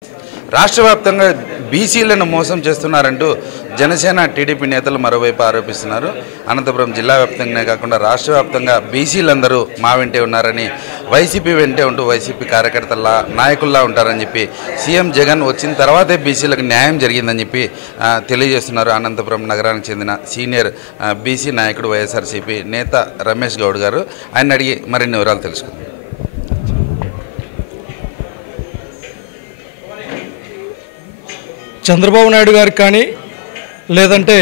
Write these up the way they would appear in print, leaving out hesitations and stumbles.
రాష్ట్ర వ్యాప్తంగా బీసీలను మోసం చేస్తున్నారంటూ జనసేన టీడీపీ నేతలు మరోవైపు ఆరోపిస్తున్నారు. అనంతపురం జిల్లా వ్యాప్తంగానే కాకుండా రాష్ట్ర వ్యాప్తంగా బీసీలందరూ మా వెంటే ఉన్నారని, వైసీపీ వెంటే ఉంటూ వైసీపీ కార్యకర్తల్లా నాయకుల్లా ఉంటారని చెప్పి సీఎం జగన్ వచ్చిన తర్వాతే బీసీలకు న్యాయం జరిగిందని చెప్పి తెలియజేస్తున్నారు. అనంతపురం నగరానికి చెందిన సీనియర్ బీసీ నాయకుడు వైఎస్ఆర్సీపీ నేత రమేష్ గౌడ్ గారు. ఆయన అడిగి మరిన్ని వివరాలు తెలుసుకుందాం. చంద్రబాబు నాయుడు గారికి కానీ లేదంటే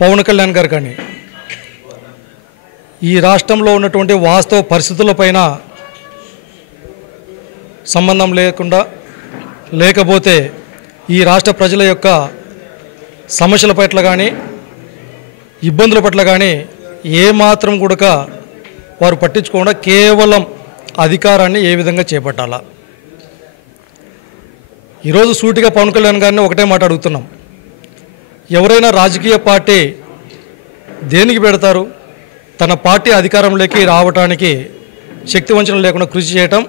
పవన్ కళ్యాణ్ గారు కానీ ఈ రాష్ట్రంలో ఉన్నటువంటి వాస్తవ పరిస్థితులపైన సంబంధం లేకపోతే ఈ రాష్ట్ర ప్రజల యొక్క సమస్యల పట్ల కానీ ఇబ్బందుల పట్ల కానీ ఏమాత్రం కూడా వారు పట్టించుకోకుండా కేవలం అధికారాన్ని ఏ విధంగా చేపట్టాలా. ఈరోజు సూటిగా పవన్ కళ్యాణ్ గారిని ఒకటే మాట అడుగుతున్నాం. ఎవరైనా రాజకీయ పార్టీ దేనికి పెడతారు? తన పార్టీ అధికారంలోకి రావడానికి శక్తి వంచన లేకుండా కృషి చేయటం,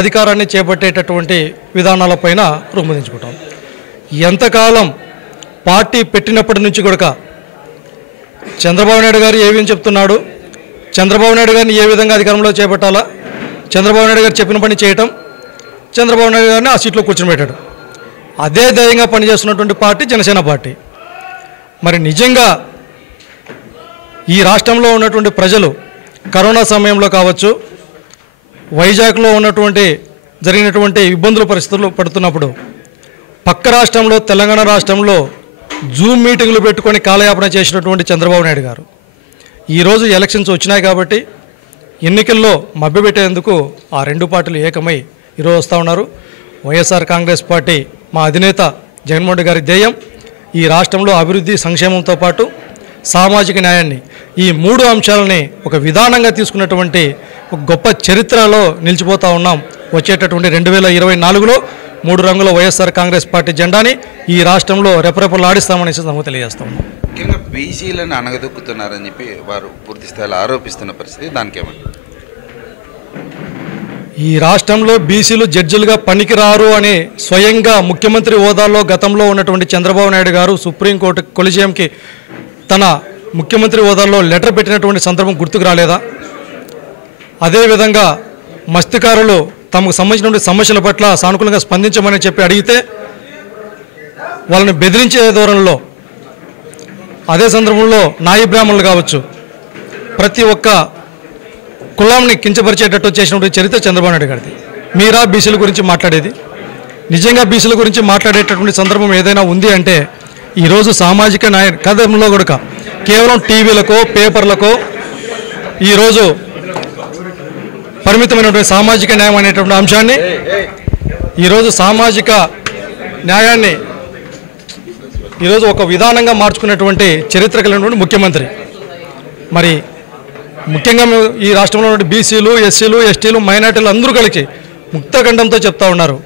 అధికారాన్ని చేపట్టేటటువంటి విధానాలపైన రూపొందించుకుంటాం. ఎంతకాలం పార్టీ పెట్టినప్పటి నుంచి కూడా చంద్రబాబు నాయుడు గారు ఏమేం చెప్తున్నాడు, చంద్రబాబు నాయుడు గారిని ఏ విధంగా అధికారంలో చేపట్టాలా, చంద్రబాబు నాయుడు గారు చెప్పిన పని చేయటం, చంద్రబాబు నాయుడు గారిని ఆ సీట్లో కూర్చోబెట్టాడు. అదే ధైర్యంగా పనిచేస్తున్నటువంటి పార్టీ జనసేన పార్టీ. మరి నిజంగా ఈ రాష్ట్రంలో ఉన్నటువంటి ప్రజలు కరోనా సమయంలో కావచ్చు, వైజాగ్లో జరిగినటువంటి ఇబ్బందుల పరిస్థితుల్లో పడుతున్నప్పుడు పక్క రాష్ట్రంలో తెలంగాణ రాష్ట్రంలో జూమ్ మీటింగ్లు పెట్టుకొని కాలయాపన చేసినటువంటి చంద్రబాబు నాయుడు గారు ఈరోజు ఎలక్షన్స్ వచ్చినాయి కాబట్టి ఎన్నికల్లో మభ్యపెట్టేందుకు ఆ రెండు పార్టీలు ఏకమై ఈరోజు వస్తూ ఉన్నారు. వైఎస్ఆర్ కాంగ్రెస్ పార్టీ మా అధినేత జగన్మోహన్ రెడ్డి గారి ధ్యేయం ఈ రాష్ట్రంలో అభివృద్ధి, సంక్షేమంతో పాటు సామాజిక న్యాయాన్ని, ఈ మూడు అంశాలని ఒక విధానంగా తీసుకున్నటువంటి ఒక గొప్ప చరిత్రలో నిలిచిపోతూ ఉన్నాం. వచ్చేటటువంటి 2024లో 3 రంగుల వైఎస్ఆర్ కాంగ్రెస్ పార్టీ జెండాని ఈ రాష్ట్రంలో రెపరెపలాడిస్తామనేసి నాకు తెలియజేస్తా ఉన్నాం. ముఖ్యంగా బీసీలను అణగదొక్కుతున్నారని చెప్పి వారు పూర్తి స్థాయిలో ఆరోపిస్తున్న పరిస్థితి, దానికేమంటారు? ఈ రాష్ట్రంలో బీసీలు జడ్జిలుగా పనికిరారు అని స్వయంగా ముఖ్యమంత్రి హోదాలో గతంలో ఉన్నటువంటి చంద్రబాబు నాయుడు గారు సుప్రీంకోర్టు కొలిజియంకి తన ముఖ్యమంత్రి హోదాలో లెటర్ పెట్టినటువంటి సందర్భం గుర్తుకు రాలేదా? అదేవిధంగా మత్స్యకారులు తమకు సంబంధించినటువంటి సమస్యల పట్ల సానుకూలంగా స్పందించమని చెప్పి అడిగితే వాళ్ళని బెదిరించే ధోరణిలో, అదే సందర్భంలో నాయి బ్రాహ్మణులు కావచ్చు, ప్రతి ఒక్క కులాన్ని కించపరిచేటట్టు చేసినటువంటి చరిత్ర చంద్రబాబు నాయుడు గారిది. మీరా బీసీల గురించి మాట్లాడేది? నిజంగా బీసీల గురించి మాట్లాడేటటువంటి సందర్భం ఏదైనా ఉంది అంటే ఈరోజు సామాజిక న్యాయ కథంలో కూడా కేవలం టీవీలకో పేపర్లకో ఈరోజు పరిమితమైనటువంటి సామాజిక న్యాయం అనేటువంటి అంశాన్ని, ఈరోజు సామాజిక న్యాయాన్ని ఈరోజు ఒక విధానంగా మార్చుకున్నటువంటి చరిత్ర కలిగినటువంటి ముఖ్యమంత్రి. మరి ముఖ్యంగా ఈ రాష్ట్రంలో ఉన్న బీసీలు, ఎస్సీలు, ఎస్టీలు, మైనార్టీలు అందరూ కలిసి ముక్తఖండంతో చెప్తా ఉన్నారు,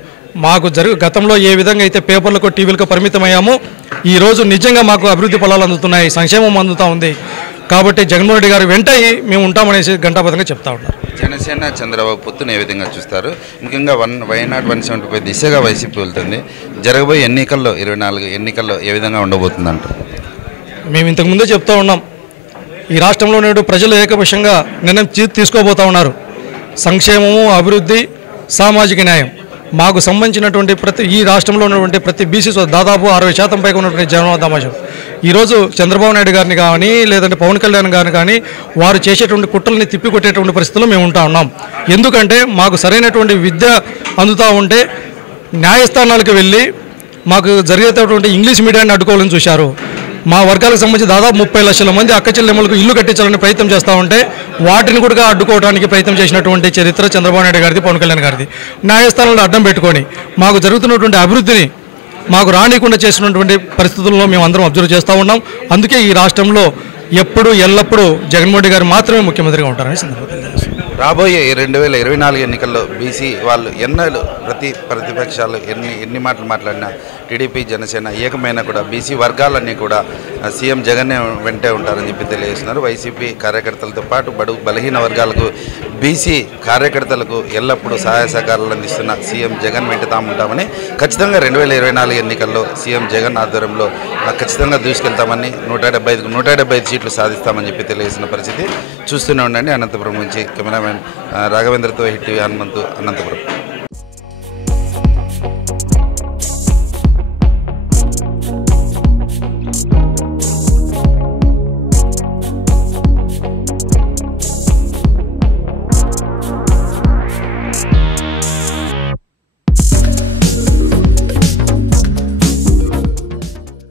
మాకు గతంలో ఏ విధంగా అయితే పేపర్లకు, టీవీలకు పరిమితమయ్యామో ఈరోజు నిజంగా మాకు అభివృద్ధి ఫలాలు అందుతున్నాయి, సంక్షేమం అందుతూ ఉంది. కాబట్టి జగన్మోహన్ రెడ్డి గారు వెంట మేము ఉంటామనేసి ఘంటాబద్ధంగా చెప్తా ఉన్నారు. జనసేన చంద్రబాబు పొత్తును ఏ విధంగా చూస్తారు? ముఖ్యంగా వైనాట్ 175 దిశగా వైసీపీ వెళ్తుంది. జరగబోయే ఎన్నికల్లో 24 ఎన్నికల్లో ఏ విధంగా ఉండబోతుంది అంటారు? మేము ఇంతకుముందే చెప్తా ఉన్నాం, ఈ రాష్ట్రంలో నేడు ప్రజలు ఏకపక్షంగా నిర్ణయం తీసుకోబోతూ ఉన్నారు. సంక్షేమము, అభివృద్ధి, సామాజిక న్యాయం మాకు సంబంధించినటువంటి ఈ రాష్ట్రంలో ఉన్నటువంటి ప్రతి బీసీ దాదాపు 60% పైగా ఉన్నటువంటి జనసమాజం ఈరోజు చంద్రబాబు నాయుడు గారిని కానీ లేదంటే పవన్ కళ్యాణ్ గారిని కానీ వారు చేసేటువంటి కుట్రల్ని తిప్పికొట్టేటువంటి పరిస్థితుల్లో మేము ఉంటా ఉన్నాం. ఎందుకంటే మాకు సరైనటువంటి విద్య అందుతూ ఉంటే న్యాయస్థానాలకు వెళ్ళి మాకు జరిగేటటువంటి ఇంగ్లీష్ మీడియాన్ని అడ్డుకోవాలని చూశారు. మా వర్గాలకు సంబంధించి దాదాపు 30 లక్షల మంది అక్క చెల్లెమ్మలకు ఇల్లు కట్టించాలని ప్రయత్నం చేస్తూ ఉంటే వాటిని కూడా అడ్డుకోవడానికి ప్రయత్నం చేసినటువంటి చరిత్ర చంద్రబాబు నాయుడు గారిది, పవన్ కళ్యాణ్ గారిది. న్యాయస్థానంలో అడ్డం పెట్టుకొని మాకు జరుగుతున్నటువంటి అభివృద్ధిని మాకు రానికుండా చేసినటువంటి పరిస్థితుల్లో మేము అందరం అబ్జర్వ్ చేస్తూ ఉన్నాం. అందుకే ఈ రాష్ట్రంలో ఎప్పుడు ఎల్లప్పుడూ జగన్మోహన్ రెడ్డి గారు మాత్రమే ముఖ్యమంత్రిగా ఉంటారని సందర్భంగా రాబోయే 2024 ఎన్నికల్లో బీసీ వాళ్ళు ఎన్నడూ ప్రతిపక్షాలు ఎన్ని మాటలు మాట్లాడినా టీడీపీ, జనసేన ఏకమైనా కూడా బీసీ వర్గాలన్నీ కూడా సీఎం జగన్ వెంటే ఉంటారని చెప్పి తెలియజేస్తున్నారు. వైసీపీ కార్యకర్తలతో పాటు బలహీన వర్గాలకు బీసీ కార్యకర్తలకు ఎల్లప్పుడూ సహాయ సహకారాలు అందిస్తున్న సీఎం జగన్ వెంట తాము ఉంటామని, ఖచ్చితంగా 2024 ఎన్నికల్లో సీఎం జగన్ ఆధ్వర్యంలో ఖచ్చితంగా దూసుకెళ్తామని 175 సీట్లు సాధిస్తామని చెప్పి తెలియజేసిన పరిస్థితి చూస్తూనే ఉండండి. అనంతపురం నుంచి కెమెరామెన్ రాఘవేంద్రతో హిట్ టీవీ హనుమంతు, అనంతపురం.